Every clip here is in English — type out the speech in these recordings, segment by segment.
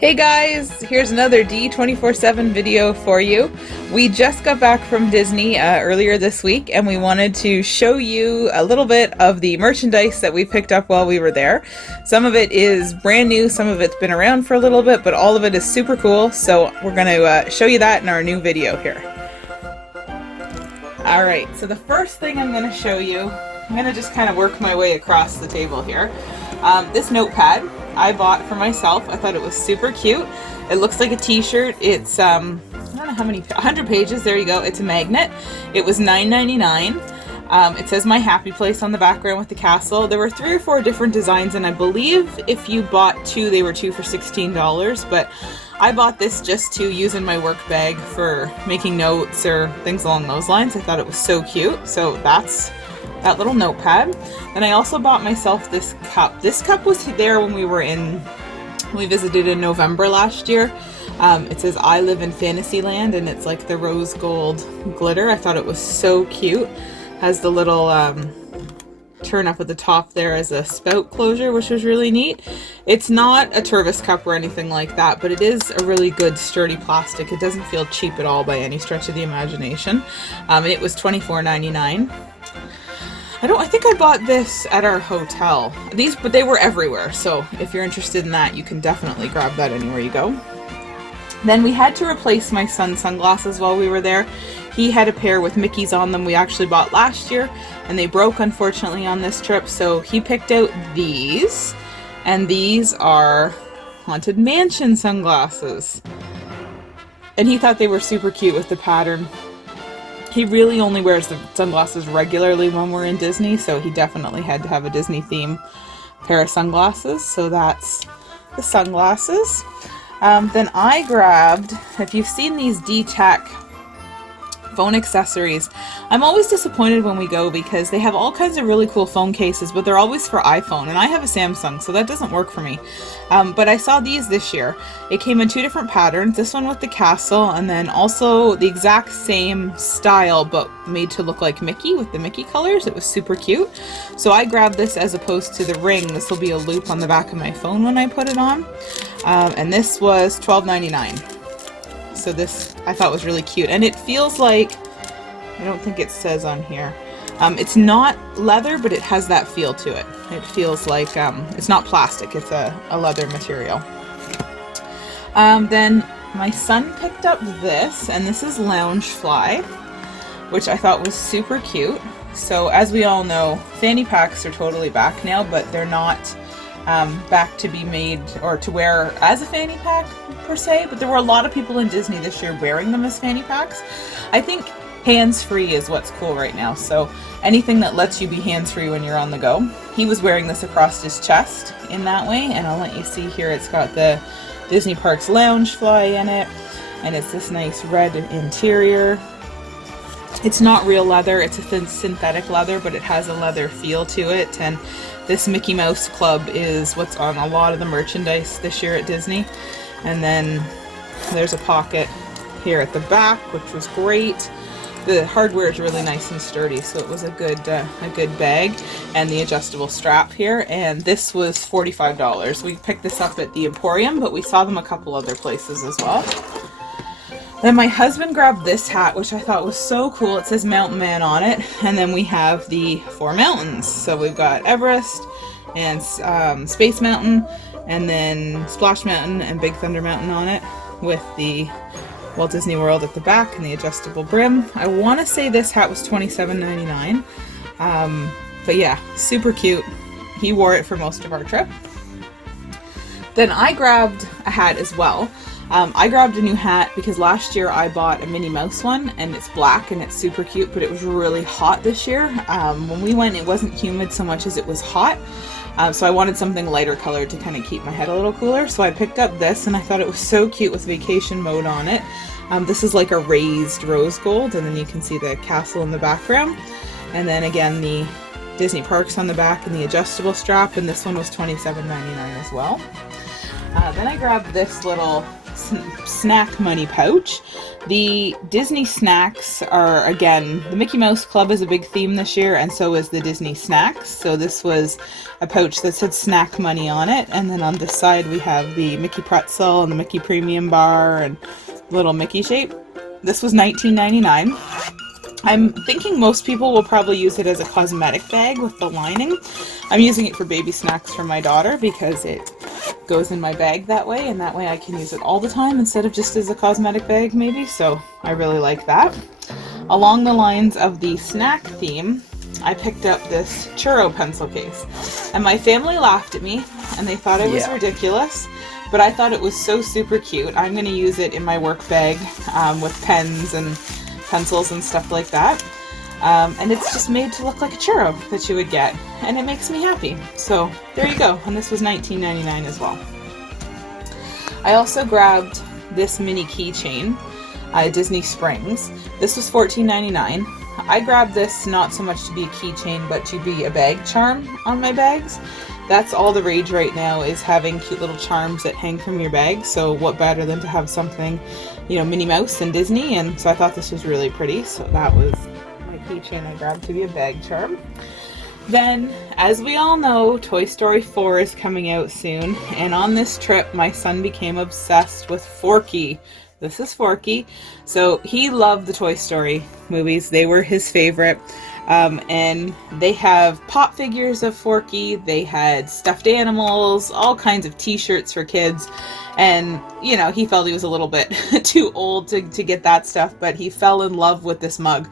Hey guys, here's another D247 video for you. We just got back from Disney earlier this week and we wanted to show you a little bit of the merchandise that we picked up while we were there. Some of it is brand new, some of it's been around for a little bit, but all of it is super cool, so we're going to show you that in our new video here. Alright, so the first thing I'm going to show you, I'm going to just kind of work my way across the table here. This notepad I bought for myself. I thought it was super cute. It looks like a t-shirt. It's, I don't know how many, 100 pages, there you go. It's a magnet. It was $9.99. It says My Happy Place on the background with the castle. There were 3 or 4 different designs, and I believe if you bought 2, they were 2 for $16, but I bought this just to use in my work bag for making notes or things along those lines. I thought it was so cute, so that's that little notepad. And I also bought myself this cup. This cup was there when we visited in November last year. It says I live in Fantasyland, and it's like the rose gold glitter. I thought it was so cute. Has the little turn up at the top there as a spout closure, which was really neat. It's not a Tervis cup or anything like that, but it is a really good sturdy plastic. It doesn't feel cheap at all by any stretch of the imagination. And it was $24.99. I think I bought this at our hotel. But they were everywhere, so if you're interested in that, you can definitely grab that anywhere you go. Then we had to replace my son's sunglasses while we were there. He had a pair with Mickey's on them we actually bought last year, and they broke unfortunately on this trip, so he picked out these, and these are Haunted Mansion sunglasses. And he thought they were super cute with the pattern. He really only wears the sunglasses regularly when we're in Disney, so he definitely had to have a Disney theme pair of sunglasses, so that's the sunglasses. Then I grabbed, if you've seen these D-Tech phone accessories, I'm always disappointed when we go because they have all kinds of really cool phone cases, but they're always for iPhone, and I have a Samsung, so that doesn't work for me. But I saw these this year. It came in 2 different patterns, this one with the castle, and then also the exact same style, but made to look like Mickey with the Mickey colors. It was super cute. So I grabbed this as opposed to the ring. This will be a loop on the back of my phone when I put it on. And this was $12.99. So this I thought was really cute, and it feels like, I don't think it says on here, it's not leather, but it has that feel to it. It feels like it's not plastic, it's a leather material. Then my son picked up this, and this is Loungefly, which I thought was super cute. So as we all know, fanny packs are totally back now, but they're not back to be made or to wear as a fanny pack per se, but there were a lot of people in Disney this year wearing them as fanny packs. I think hands-free is what's cool right now, so anything that lets you be hands-free when you're on the go. He was wearing this across his chest in that way, and I'll let you see here it's got the Disney Parks Loungefly in it, and it's this nice red interior. It's not real leather, it's a thin synthetic leather, but it has a leather feel to it, and this Mickey Mouse Club is what's on a lot of the merchandise this year at Disney. And then there's a pocket here at the back, which was great. The hardware is really nice and sturdy, so it was a good bag. And the adjustable strap here, and this was $45. We picked this up at the Emporium, but we saw them a couple other places as well. Then my husband grabbed this hat, which I thought was so cool. It says Mountain Man on it, and then we have the 4 mountains. So we've got Everest and Space Mountain, and then Splash Mountain and Big Thunder Mountain on it, with the Walt Disney World at the back and the adjustable brim. I want to say this hat was $27.99, but yeah, super cute. He wore it for most of our trip. Then I grabbed a hat as well. I grabbed a new hat because last year I bought a Minnie Mouse one, and it's black and it's super cute, but it was really hot this year. When we went, it wasn't humid so much as it was hot, so I wanted something lighter colored to kind of keep my head a little cooler, so I picked up this, and I thought it was so cute with vacation mode on it. This is like a raised rose gold, and then you can see the castle in the background, and then again the Disney Parks on the back and the adjustable strap, and this one was $27.99 as well. Then I grabbed this little snack money pouch. The Disney snacks are, again, the Mickey Mouse Club is a big theme this year, and so is the Disney snacks. So this was a pouch that said snack money on it, and then on this side we have the Mickey pretzel and the Mickey premium bar and little Mickey shape. This was $19.99. I'm thinking most people will probably use it as a cosmetic bag with the lining. I'm using it for baby snacks for my daughter because it goes in my bag that way, and that way I can use it all the time instead of just as a cosmetic bag maybe, so I really like that. Along the lines of the snack theme, I picked up this churro pencil case, and my family laughed at me and they thought it was ridiculous, but I thought it was so super cute. I'm going to use it in my work bag with pens and pencils and stuff like that. And it's just made to look like a churro that you would get, and it makes me happy. So there you go, and this was $19.99 as well. I also grabbed this mini keychain, Disney Springs. This was $14.99. I grabbed this not so much to be a keychain, but to be a bag charm on my bags. That's all the rage right now, is having cute little charms that hang from your bag. So what better than to have something, you know, Minnie Mouse and Disney, and so I thought this was really pretty. So that was my keychain I grabbed to be a bag charm. Then, as we all know, Toy Story 4 is coming out soon, and on this trip my son became obsessed with Forky. This is Forky. So he loved the Toy Story movies. They were his favorite. And they have pop figures of Forky, they had stuffed animals, all kinds of t-shirts for kids, and you know, he felt he was a little bit too old to get that stuff, but he fell in love with this mug.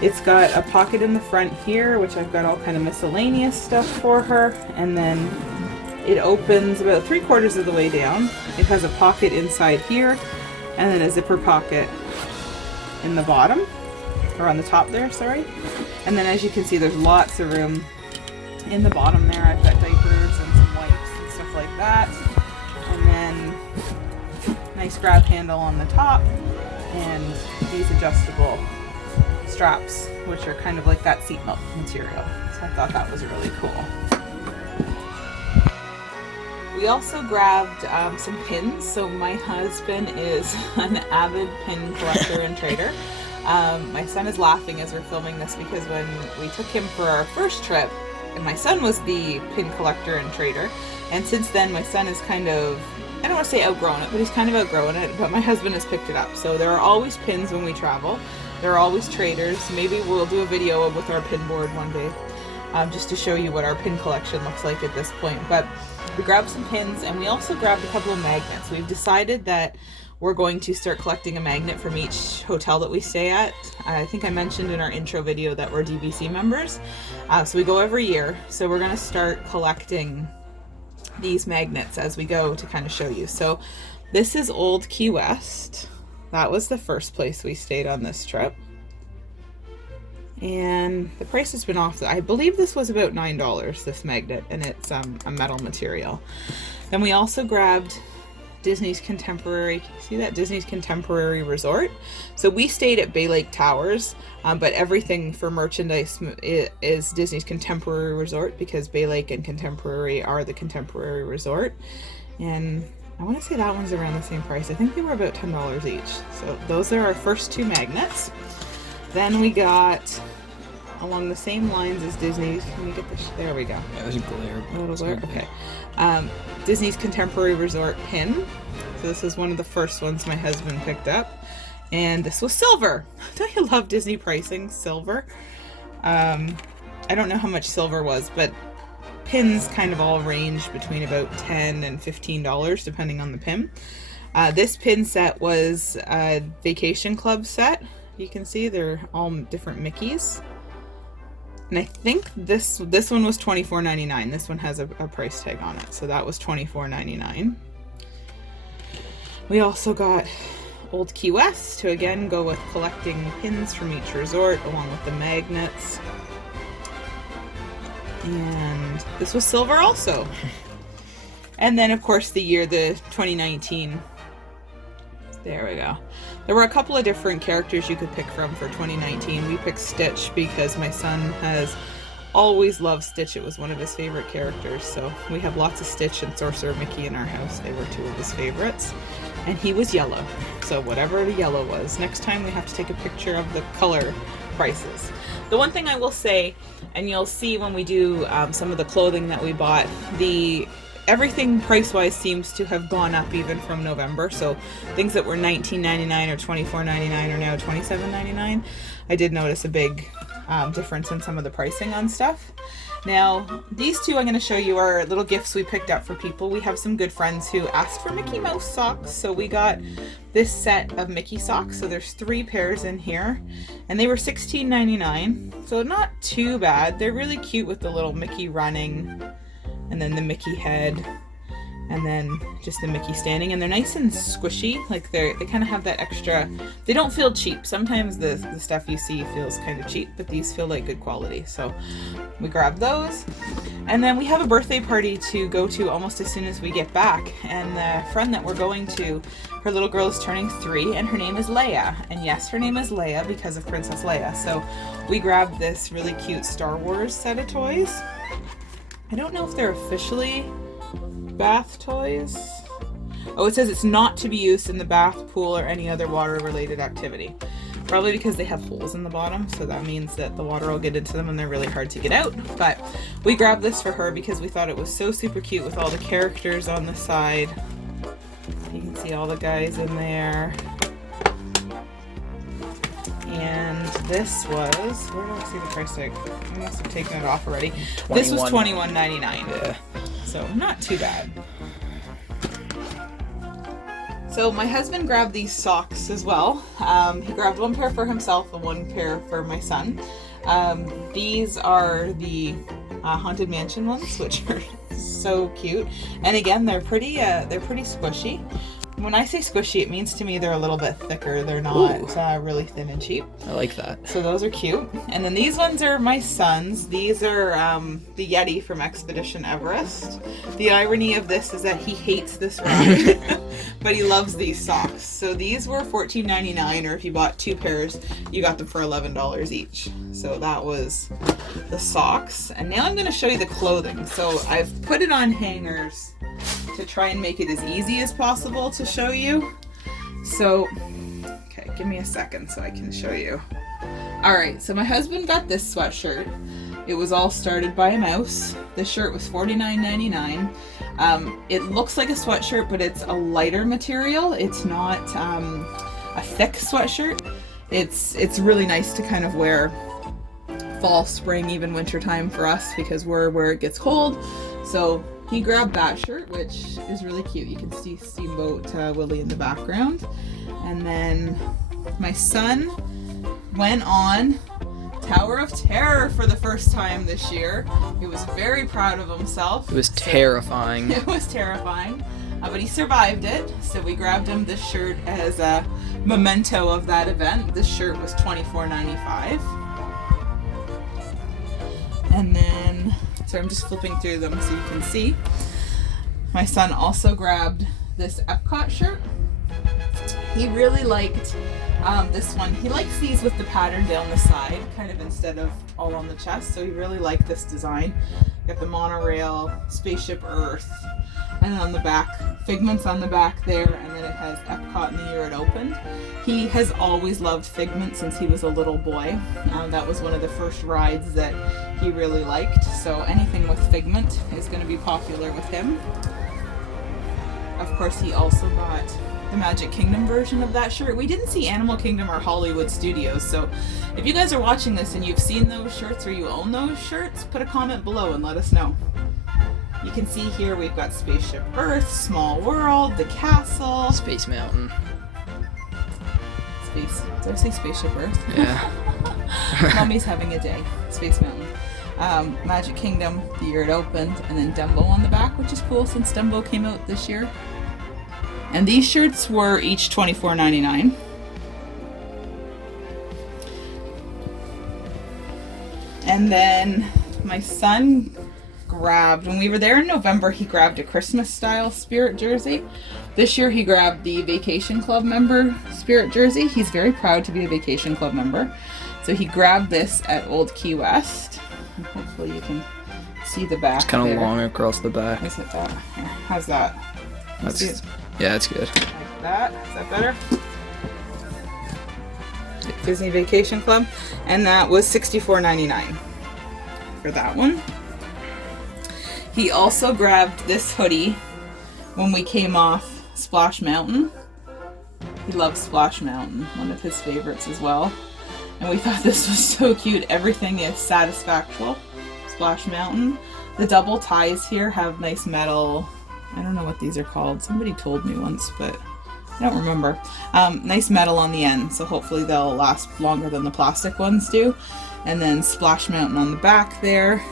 It's got a pocket in the front here, which I've got all kind of miscellaneous stuff for her, and then it opens about 3/4 of the way down. It has a pocket inside here, and then a zipper pocket in the bottom, or on the top there, sorry. And then as you can see, there's lots of room in the bottom there. I've got diapers and some wipes and stuff like that. And then nice grab handle on the top, and these adjustable straps, which are kind of like that seatbelt material. So I thought that was really cool. We also grabbed some pins. So my husband is an avid pin collector and trader. My son is laughing as we're filming this because when we took him for our first trip, and my son was the pin collector and trader, and since then my son is kind of, I don't want to say outgrown it, but he's kind of outgrown it, but my husband has picked it up. So there are always pins when we travel. There are always traders. Maybe we'll do a video with our pin board one day, just to show you what our pin collection looks like at this point. But we grabbed some pins, and we also grabbed a couple of magnets. We've decided that we're going to start collecting a magnet from each hotel that we stay at. I think I mentioned in our intro video that we're DVC members. So we go every year. So we're going to start collecting these magnets as we go to kind of show you. So this is Old Key West. That was the first place we stayed on this trip. And the price has been off. I believe this was about $9, this magnet, and it's a metal material. Then we also grabbed Disney's Contemporary, see that? Disney's Contemporary Resort. So we stayed at Bay Lake Towers, but everything for merchandise is Disney's Contemporary Resort, because Bay Lake and Contemporary are the Contemporary Resort. And I want to say that one's around the same price. I think they were about $10 each. So those are our first two magnets. Then we got, along the same lines as Disney's, can we get this? There we go. Yeah, there's a glare. A little glare? Okay. Disney's Contemporary Resort pin. So this is one of the first ones my husband picked up. And this was silver. Don't you love Disney pricing? Silver. I don't know how much silver was, but pins kind of all range between about $10 and $15 depending on the pin. This pin set was a Vacation Club set. You can see they're all different Mickeys. And I think this one was $24.99. This one has a price tag on it. So that was $24.99. We also got Old Key West to again go with collecting pins from each resort along with the magnets. And this was silver also. And then of course the 2019. There we go. There were a couple of different characters you could pick from for 2019. We picked Stitch because my son has always loved Stitch. It was one of his favorite characters. So we have lots of Stitch and Sorcerer Mickey in our house. They were two of his favorites. And he was yellow. So whatever the yellow was. Next time we have to take a picture of the color prices. The one thing I will say, and you'll see when we do some of the clothing that we bought, everything price-wise seems to have gone up even from November. So things that were $19.99 or $24.99 are now $27.99. I did notice a big difference in some of the pricing on stuff. Now, these two I'm going to show you are little gifts we picked up for people. We have some good friends who asked for Mickey Mouse socks, so we got this set of Mickey socks. So there's 3 pairs in here, and they were $16.99, so not too bad. They're really cute with the little Mickey running, and then the Mickey head, and then just the Mickey standing, and they're nice and squishy. Like they kind of have that extra, they don't feel cheap. Sometimes the stuff you see feels kind of cheap, but these feel like good quality. So we grabbed those. And then we have a birthday party to go to almost as soon as we get back. And the friend that we're going to, her little girl is turning 3, and her name is Leia. And yes, her name is Leia because of Princess Leia. So we grabbed this really cute Star Wars set of toys. I don't know if they're officially bath toys. Oh, it says it's not to be used in the bath, pool, or any other water-related activity. Probably because they have holes in the bottom, so that means that the water will get into them and they're really hard to get out. But we grabbed this for her because we thought it was so super cute with all the characters on the side. You can see all the guys in there. And this was, where do I see the price tag? I must have taken it off already. This was $21.99. Yeah. So not too bad. So my husband grabbed these socks as well. He grabbed 1 pair for himself and 1 pair for my son. These are the Haunted Mansion ones, which are so cute. And again, they're pretty squishy. When I say squishy, it means to me they're a little bit thicker. They're not really thin and cheap. I like that. So those are cute. And then these ones are my son's. These are the Yeti from Expedition Everest. The irony of this is that he hates this ride, but he loves these socks. So these were $14.99, or if you bought 2 pairs, you got them for $11 each. So that was the socks. And now I'm going to show you the clothing. So I've put it on hangers to try and make it as easy as possible to show you. So, okay, give me a second so I can show you. Alright, so my husband got this sweatshirt. It was all started by a mouse. This shirt was $49.99. It looks like a sweatshirt, but it's a lighter material. It's not a thick sweatshirt. It's really nice to kind of wear fall, spring, even winter time for us because we're where it gets cold. So he grabbed that shirt, which is really cute. You can see Steamboat Willie in the background. And then my son went on Tower of Terror for the first time this year. He was very proud of himself. It was terrifying. It was terrifying, but he survived it. So we grabbed him this shirt as a memento of that event. This shirt was $24.95. And then, so I'm just flipping through them so you can see. My son also grabbed this Epcot shirt. He really liked this one. He likes these with the pattern down the side, kind of instead of all on the chest. So he really liked this design. Got the monorail, Spaceship Earth, and then on the back, Figment's on the back there, and then it has Epcot in the year it opened. He has always loved Figment since he was a little boy. That was one of the first rides that he really liked. So anything with Figment is going to be popular with him. Of course, he also got the Magic Kingdom version of that shirt. We didn't see Animal Kingdom or Hollywood Studios, so if you guys are watching this and you've seen those shirts or you own those shirts, put a comment below and let us know. You can see here we've got Spaceship Earth, Small World, the castle. Space Mountain. Space. Did I say Spaceship Earth? Yeah. Mommy's having a day. Space Mountain. Magic Kingdom, the year it opened, and then Dumbo on the back, which is cool since Dumbo came out this year. And these shirts were each $24.99. And then my son grabbed, when we were there in November, he grabbed a Christmas style Spirit jersey. This year he grabbed the Vacation Club member Spirit jersey. He's very proud to be a Vacation Club member. So he grabbed this at Old Key West. And hopefully you can see the back. It's kind of there. long across the back. Is it that? Here, how's that? That's, See it? yeah, that's good. Like that. Is that better? Disney Vacation Club. And that was $64.99 for that one. He also grabbed this hoodie when we came off Splash Mountain. He loves Splash Mountain, one of his favorites as well. And we thought this was so cute. Everything is Satisfactual Splash Mountain. The double ties here have nice metal. I don't know what these are called. Somebody told me once, but I don't remember. Nice metal on the end, so hopefully they'll last longer than the plastic ones do. And then Splash Mountain on the back there.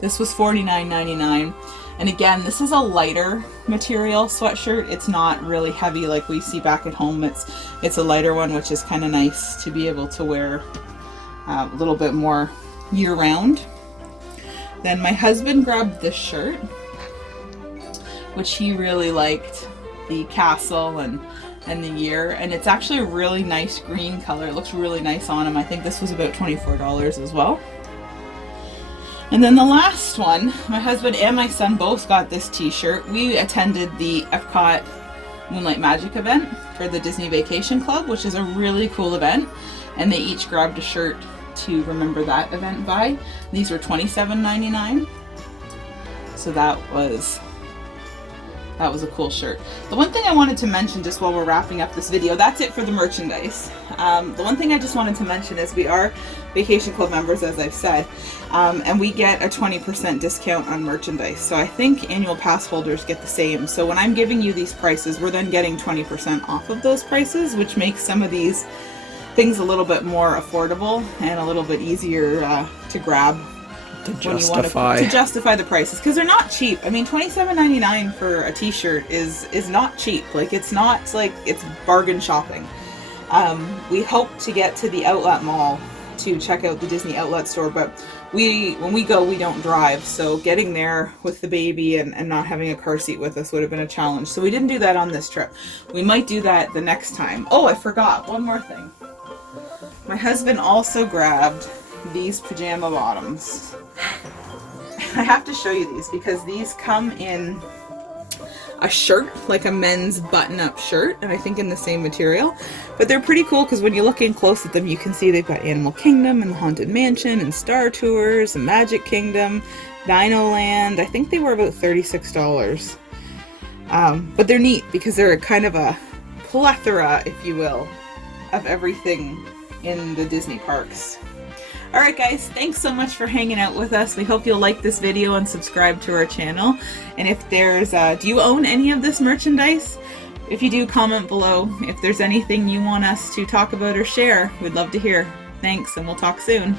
This was $49.99. And again, this is a lighter material sweatshirt. It's not really heavy like we see back at home. It's a lighter one, which is kind of nice to be able to wear a little bit more year-round. Then my husband grabbed this shirt, which he really liked, the castle and the year. And it's actually a really nice green color. It looks really nice on him. I think this was about $24 as well. And then the last one, my husband and my son both got this t-shirt. We attended the Epcot Moonlight Magic event for the Disney Vacation Club, which is a really cool event. And they each grabbed a shirt to remember that event by. These were $27.99. So that was a cool shirt. The one thing I wanted to mention just while we're wrapping up this video, that's it for the merchandise. The one thing I just wanted to mention is we are Vacation Club members, as I've said, and we get a 20% discount on merchandise. So I think annual pass holders get the same. So when I'm giving you these prices, we're then getting 20% off of those prices, which makes some of these things a little bit more affordable and a little bit easier to grab. To when you want to justify the prices, because they're not cheap. I mean, $27.99 for a t-shirt is not cheap. Like, it's not like it's bargain shopping. We hope to get to the outlet mall to check out the Disney outlet store, but when we go, we don't drive, so getting there with the baby and not having a car seat with us would have been a challenge. So we didn't do that on this trip. We might do that the next time. Oh, I forgot one more thing. My husband also grabbed these pajama bottoms. I have to show you these because these come in a shirt, like a men's button-up shirt, and I think in the same material. But they're pretty cool because when you look in close at them, you can see they've got Animal Kingdom and the Haunted Mansion and Star Tours and Magic Kingdom, Dino Land. I think they were about $36. But they're neat because they're kind of a plethora, if you will, of everything in the Disney parks. Alright guys, thanks so much for hanging out with us. We hope you'll like this video and subscribe to our channel. And if there's, do you own any of this merchandise? If you do, comment below. If there's anything you want us to talk about or share, we'd love to hear. Thanks, and we'll talk soon.